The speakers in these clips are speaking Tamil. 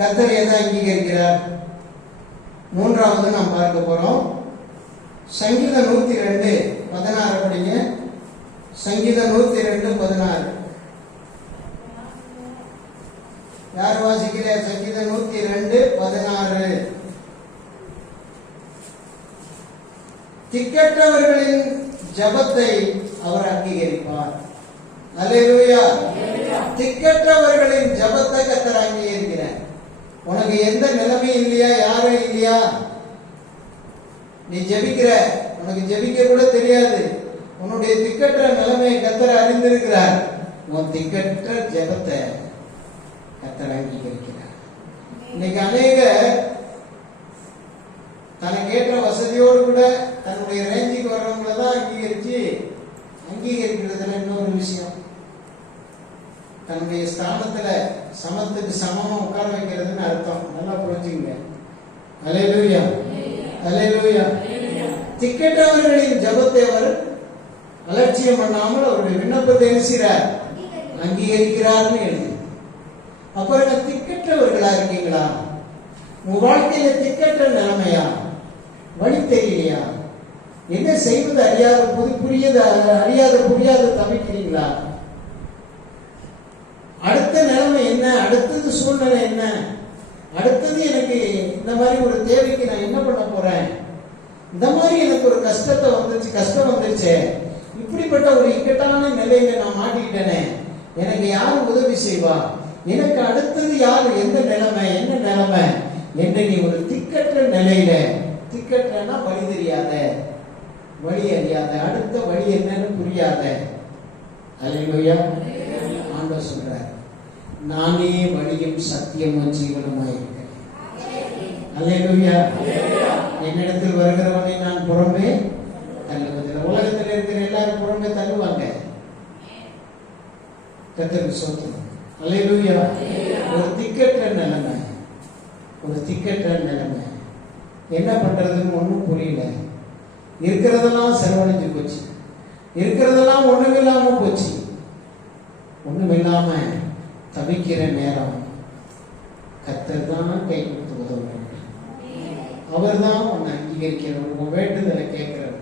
கர்த்தர் எதை அங்கீகரிக்கிறார்? மூன்றாவது நாம் பார்க்க போறோம். சங்கீதம் 102:16 படிங்க. சங்கீதம் 102:16 யார் வாசிக்கிறார்? சங்கீதம் 102:16 திக்கற்றவர்களின் ஜபத்தை அவர் அங்கீகரிப்பார். அல்லேலூயா. திக்கற்றவர்களின் ஜபத்தை கர்த்தர் அங்கீகரிக்கிறார். உனக்கு எந்த நிலைமையும் இல்லையா, யாரும் இல்லையா, நீ ஜெபிக்கிற, உனக்கு ஜெபிக்க கூட தெரியாது, உன்னுடைய திக்கற்ற நிலைமையை கர்த்தர் அறிந்திருக்கிறார். உன் திக்கற்ற ஜபத்தை கர்த்தர் அங்கீகரிக்கிறார். இன்னைக்கு அநேக தனக்கு ஏற்ற வசதியோடு கூட தன்னுடைய ரேஞ்சுக்கு வர்றவங்களை தான் அங்கீகரிக்கிறதுல இன்னொரு விஷயம், தன்னுடைய ஸ்தானத்துல சமத்துக்கு சமமா உட்கார வைக்கிறதுன்னு அர்த்தம். நல்லா புரிஞ்சுங்க. அல்லேலூயா, அல்லேலூயா. திக்கற்றவர்களின் ஜபத்தை அவர் அலட்சியம் பண்ணாமல் அவருடைய விண்ணப்பத்தை எழுதுகிறார், அங்கீகரிக்கிறார்னு எழுதி. அப்புறம் திக்கற்றவர்களா இருக்கீங்களா? உங்க வாழ்க்கையில திக்கற்ற நிலைமையா, வழி தெரியலையா, என்ன செய்வது அறியாத புரியாத தவிக்கிறீங்களா? அடுத்த நிலைமை என்ன, அடுத்தது சூழ்நிலை என்ன, அடுத்தது எனக்கு இந்த மாதிரி ஒரு தேவைக்கு நான் என்ன பண்ண போறேன், இந்த மாதிரி எனக்கு ஒரு கஷ்டம் வந்துருச்சு, இப்படிப்பட்ட ஒரு இக்கட்டான நிலையில நான் மாட்டிக்கிட்டேனே, எனக்கு யார் உதவி செய்வா, எனக்கு அடுத்தது யார், எந்த நிலைமை, என்ன நிலைமை என்று நீ ஒரு திக்கற்ற நிலையில, திக்கற்றனா வழி தெரியாத, வழி அறியாத, அடுத்த வழி என்னன்னு புரியாத. அல்லேலூயா. ஆண்டவர் சொல்றார், நானே வழியும் சத்தியமும் ஜீவனுமாய் இருக்கிறேன். அல்லேலூயா. என்னிடத்தில் வருகிறவனை நான் புறமே தள்ளுவதில்லை. உலகத்தில் இருக்கிற எல்லாரும் புறமே தள்ளுவாங்க. கர்த்தருக்கு ஸ்தோத்திரம். அல்லேலூயா. ஒரு திக்கற்ற நிலைமை, என்ன பண்றதுன்னு ஒன்றும் புரியல. இருக்கிறதெல்லாம் செலவழிஞ்சு போச்சு, இருக்கிறதெல்லாம் ஒண்ணுமில்லாம போச்சு. ஒண்ணுமில்லாம தவிக்கிற நேரம் கர்த்தர் தான் கை கொடுத்து உதவுறாங்க. அவர் தான் உன்னை அங்கீகரிக்கிறவர், உன் வேண்டுதலை கேட்கிறவர்.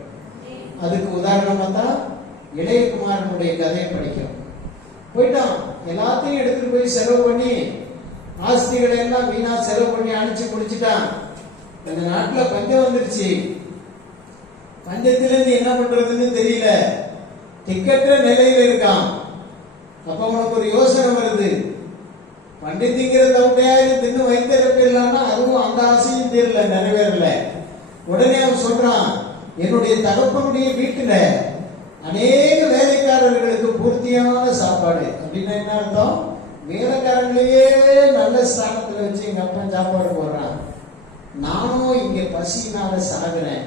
அதுக்கு உதாரணமா தான் இளையகுமாரனுடைய கதையை படிக்கிறோம். போயிட்டான், எல்லாத்தையும் எடுத்துட்டு போய் செலவு பண்ணி, ஆஸ்திகளை எல்லாம் வீணா செலவு பண்ணி அனுப்பிச்சு முடிச்சுட்டான். இந்த நாட்டுல பஞ்சம் வந்துருச்சு. பஞ்சத்திலிருந்து என்ன பண்றதுன்னு தெரியல, திக்கற்ற நிலையில இருக்கான். அப்ப உனக்கு ஒரு யோசனை வருது, பண்டித்திங்கிற தவிட்டையாவது தின்னு வைத்திருப்பிடலாம்னா அதுவும் அந்த ஆசையும் தெரியல, நிறைவேறல. உடனே அவன் சொல்றான், என்னுடைய தகப்பனுடைய வீட்டுல அநேக வேலைக்காரர்களுக்கு பூர்த்தியான சாப்பாடு. அப்படின்னா என்ன அர்த்தம்? வேலைக்காரங்களையே நல்ல ஸ்தானத்துல வச்சு எங்க அப்பா சாப்பாடு போடுறான், நானும் இங்க பசினால சாகுறேன்.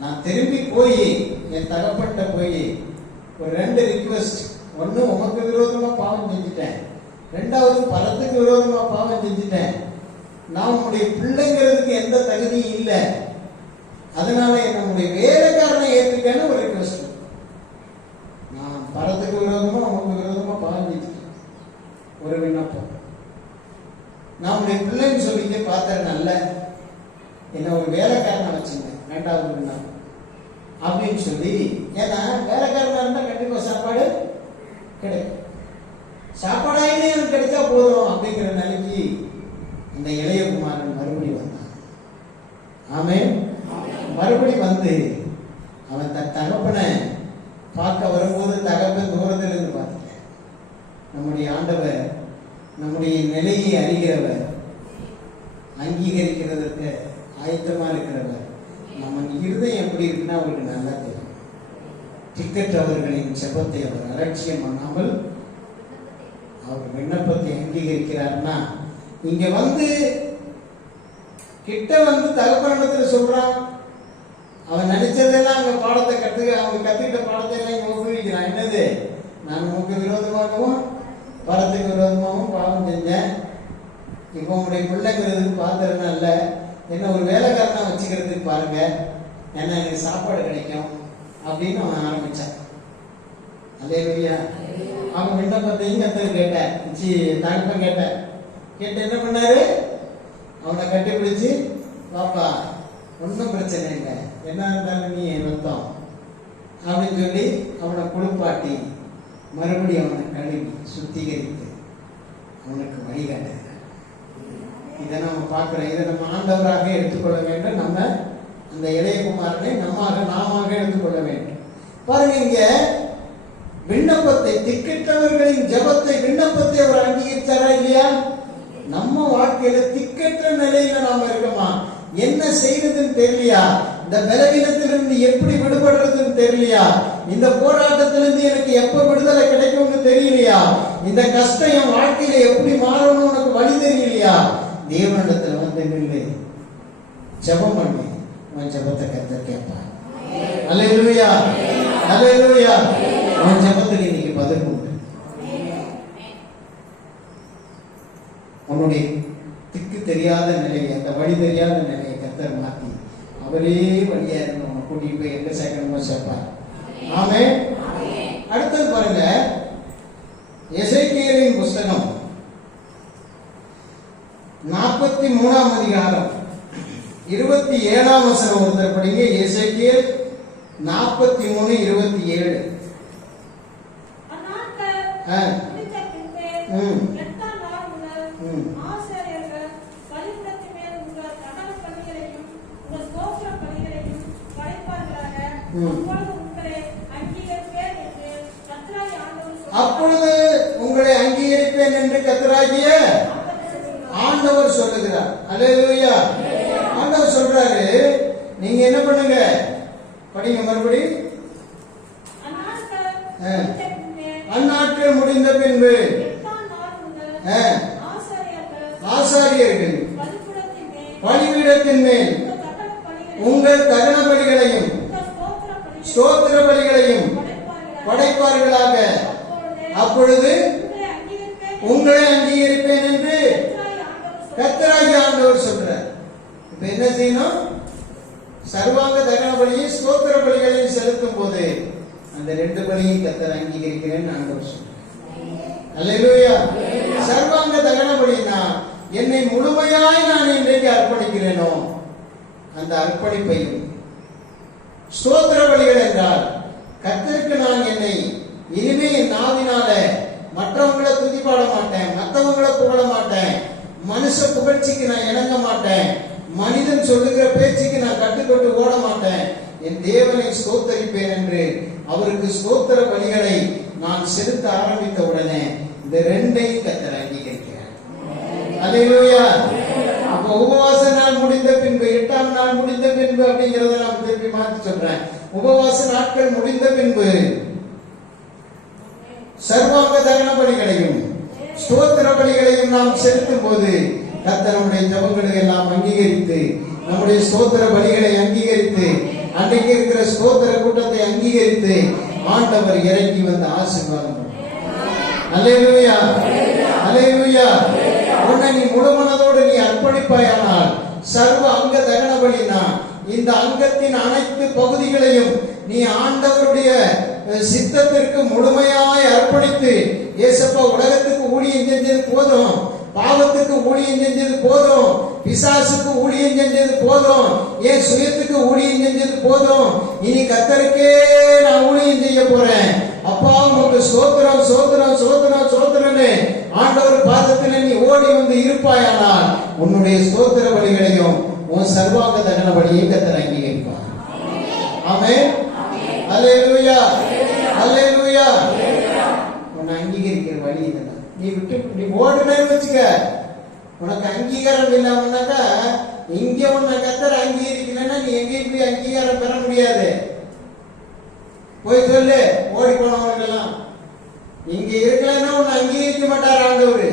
நான் திரும்பி போய் என் தகப்பன்கிட்ட போய் ஒரு 2 ரிக்வெஸ்ட். ஒண்ணு, உமக்கு விரோதமா பாவம் செஞ்சுட்டேன். 2வது, பரத்துக்கு விரோதமா பாவம் செஞ்சுட்டேன். நான் உன்னுடைய பிள்ளைங்கிறதுக்கு எந்த தகுதியும் இல்லை, அதனால என்னுடைய வேலைக்காரனை ஏற்றுக்கன்னு ஒரு ரிக்வெஸ்ட். நான் பரத்துக்கு விரோதமா உமக்கு விரோதமா பாவம் செஞ்சுட்டேன், ஒரு விண்ணப்பம். நான் உடைய பிள்ளைன்னு சொல்லிட்டு பார்த்தேன், நல்ல என்ன ஒரு வேலைக்காரனை வச்சுங்க, 2வது விண்ணப்பம் அப்படின்னு சொல்லி. ஏன்னா வேலைக்காரனா இருந்தா கண்டிப்பா சாப்பாடு கிடைக்கும், சாப்பாடாயினே எனக்கு கிடைச்சா போதும் அப்படிங்கிற நிலைக்கு அந்த இளையகுமாரன் மறுபடி வந்தான். ஆமென். மறுபடி வந்து அவன் தன் தகப்பனை பார்க்க வரும்போது தகப்பன் தூரத்தில் இருந்து பார்த்துட்டேன். நம்முடைய ஆண்டவர் நம்முடைய நிலையை அறிகிறவர், அங்கீகரிக்கிறதற்கு ஆயத்தமா இருக்கிறவர். நம்ம இருதயம் எப்படி இருக்குன்னா அவருக்கு நல்லா தெரியும். திக்கற்றவர்களின் ஜெபத்தை அவர் அலட்சியம் பண்ணாமல் அவர் விண்ணப்பத்தை அங்கீகரிக்கிறார்னா, இங்க வந்து கிட்ட வந்து தகப்பனிடத்துல சொல்றான், அவன் நினைச்சதெல்லாம் அங்க பாடத்தை அவங்க கத்துக்கிட்ட பாடத்தை எல்லாம் இங்க உபயோகிக்கிறான். என்னது? நான் உனக்கு விரோதமாகவும் பரத்துக்கு விரோதமாகவும் பாவம் செஞ்சேன், இப்போ உங்களுடைய பிள்ளைங்கிறதுக்கு பாத்திரனா இல்ல, என்ன ஒரு வேலைக்காரனா வச்சுக்கிறதுக்கு பாருங்க, என்ன எனக்கு சாப்பாடு கிடைக்கும் அப்படின்னு அவன் ஆரம்பிச்சான். அல்லேலூயா. அவன் விண்ணப்பத்தையும் கத்தர் கேட்டேன், தகப்பன் கேட்டேன், கேட்டு என்ன பண்ணாரு? அவனை கட்டிப்பிடிச்சு, பாப்பா ஒன்றும் பிரச்சனை இல்லை, என்ன இருந்தாலும் நீ ரத்தம் அப்படின்னு சொல்லி அவனை குளிப்பாட்டி மறுபடியும் அவனை கழுவி சுத்திகரித்து அவனுக்கு வழிகாட்டுகிறார். இதை நம்ம பார்க்கிறோம். இதை நம்ம ஆண்டவராக எடுத்துக்கொள்ள வேண்டும். நம்ம அந்த இளையகுமாரனை நாம எடுத்துக்கொள்ள வேண்டும். பாருங்க, இங்க விண்ணப்பத்தை, திக்கற்றவர்களின் ஜெபத்தை, விண்ணப்பத்தை அவர் அங்கீகரிச்சாரா இல்லையா? நம்ம வாழ்க்கையில திக்கற்ற நிலையில நாம இருக்கோமா? என்ன செய்யறதுன்னு தெரியலையா? இந்த பலவீனத்திலிருந்து எப்படி விடுபடுறதுன்னு தெரியலையா? இந்த போராட்டத்திலிருந்து எனக்கு எப்ப விடுதலை கிடைக்கும்னு தெரியலையா? இந்த கஷ்டம் என் வாழ்க்கையில எப்படி மாறணும் உனக்கு வழி தெரியலையா? தேவனிடத்துல வந்து நின்று ஜெபம் பண்ணி உன் ஜெபத்தை கர்த்தர் கேட்பார். அல்லேலூயா, அல்லேலூயா. உன் ஜெபத்துக்கு இன்னைக்கு பதில் உண்டு. உன்னுடைய திக்கு தெரியாத நிலையை, அந்த வழி தெரியாத நிலையை கர்த்தர் மாத்தி அவரே வழியா இருந்து உன்னை கூட்டிட்டு போய் எங்க சேர்க்கணுமோ சேர்ப்பார். ஆமே. அடுத்தது பாருங்க, எசேக்கியேலின் புஸ்தகம் 43ஆம் அதிகாரம் 27ஆம் வசனம் ஒருத்தர் படிங்க. எசேக்கியேல் 43:27. அப்பொழுது உங்களை அங்கீகரிப்பேன் என்று கர்த்தராகிய ஆண்டவர் சொல்லுகிறார். அல்லேலூயா. ஆண்டவர் சொல்றாரு, நீங்க என்ன பண்ணுங்க? படிங்க மறுபடி. அந்நாட்கள் முடிந்த பின்பு ஆசாரியர்கள் பலிபீடத்தின் மேல் உங்கள் தகன பலிகளையும் ஸ்தோத்திர பலிகளையும் படைப்பார்களாக. அப்பொழுது உங்களை அங்கீகரிப்பேன் என்று கர்த்தராகிய ஆண்டவர் சொல்றார். இப்ப என்ன செய்யணும்? சர்வாங்க தகன பலியும் ஸ்தோத்திர பலிகளையும் செலுத்தும் போது அந்த ரெண்டு பலியும் கர்த்தர் அங்கீகரிக்கிறேன்னு ஆண்டவர் சொல்றார். அல்லேலூயா. சர்வாங்க தகன பலினா என்னை முழுமையாய் நான் இன்றைக்கு அர்ப்பணிக்கிறேனோ அந்த அர்ப்பணிப்பையும், ஸ்தோத்திர பலிகள் என்றால் கர்த்தருக்கு நான் என்னை இனிமே என் நாவினால மற்றவங்களை துதி பாட மாட்டேன், மற்றவங்களை புகழ மாட்டேன், மனுஷ புகழ்ச்சிக்கு நான் இணங்க மாட்டேன், மனிதன் சொல்லுகிற பேச்சுக்கு நான் கட்டுக்கொண்டு ஓட மாட்டேன், என் தேவனை ஸ்தோத்தரிப்பேன் என்று அவருக்கு ஸ்தோத்திர பலிகளை நான் செலுத்த ஆரம்பித்த உடனே இந்த ரெண்டையும் கர்த்தர் அங்கீகரிக்கிறார். அல்லேலூயா. அப்ப உபவாச நாள் முடிந்த பின்பு, 8ஆம் நாள் முடிந்த பின்பு அப்படிங்கறத நான் திருப்பி மாற்றி சொல்றேன். உபவாச நாட்கள் முடிந்த பின்பு சர்வாங்க தகன பலிகளையும் ஸ்தோத்திர பலிகளையும் நாம் செலுத்தும் போது கர்த்தர் நம்முடைய ஜெபங்களை எல்லாம் அங்கீகரித்து, நம்முடைய ஸ்தோத்திர பலிகளை அங்கீகரித்து, அன்றைக்கு இருக்கிற ஸ்தோத்திர கூட்டத்தை அங்கீகரித்து ஆண்டவர் இறங்கி வந்த ஆசீர்வாதம். அல்லேலூயா, அல்லேலூயா. உன்னை நீ முழுமனதோடு நீ அர்ப்பணிப்பாயானால் சர்வ அங்க தகன பலினா இந்த அங்கத்தின் அனைத்து பகுதிகளையும் நீ ஆண்டவருடைய சித்தத்திற்கு முழுமையாய் அர்ப்பணித்து, ஏசப்பா உலகத்துக்கு ஊழியம் செஞ்சது போதும், பாவத்துக்கு ஊழியம் செஞ்சது போதும், பிசாசுக்கு ஊழியம் செஞ்சது போதும், என் சுயத்துக்கு ஊழியம் செஞ்சது போதும், இனி கர்த்தருக்கே நான் ஊழியம் செய்ய போறேன், அப்பா உங்களுக்கு ஸ்தோத்திரம் ஸ்தோத்திரம் ஸ்தோத்திரம் ஸ்தோத்திரம்னு ஆண்டவர் பாதத்தில் நீ ஓடி வந்து இருப்பாயானால் உன்னுடைய ஸ்தோத்திர பலிகளையும் உன் சர்வாங்க தகன பலியையும் கர்த்தர் அங்கீகரிப்பார். ஆமென். அல்லேலூயா, அல்லேலூயா. உன்னை அங்கீகரிக்கிற வழி இதுதான். நீ விட்டு நீ ஓடுனேன்னு வச்சுக்க, உனக்கு அங்கீகாரம் இல்லாமனாக்கா இங்க உன்னை கர்த்தர் அங்கீகரிக்கலன்னா நீ எங்கேயும் போய் அங்கீகாரம் பெற முடியாது. போய் சொல்லு ஓடி போனவனுக்கெல்லாம், இங்க இருக்கலன்னா உன்னை அங்கீகரிக்க மாட்டார் ஆண்டவர்,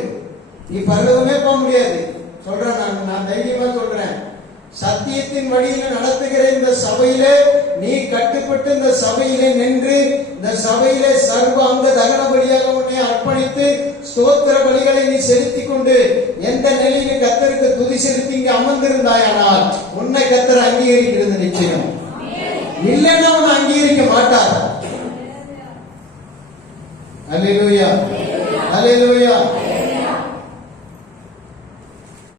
நீ பரலோகமே போக முடியாது. சொல்றேன், நான் தைரியமா சொல்றேன். சத்தியத்தின் வழியில நடத்துகிற இந்த சபையிலே நீ கட்டுப்பட்டு இந்த சபையிலே நின்று இந்த சபையிலே சர்வ அங்க தகன பலியாக உன்னை அர்ப்பணித்து ஸ்தோத்திர பலிகளை நீ செலுத்திக் கொண்டு எந்த நிலையில கர்த்தருக்கு துதி செலுத்தி இங்க அமர்ந்திருந்தாயானால் உன்னை கர்த்தர் அங்கீகரிக்கிறது நிச்சயம். இல்லைன்னா உன்னை அங்கீகரிக்க மாட்டார். அல்லேலூயா, அல்லேலூயா.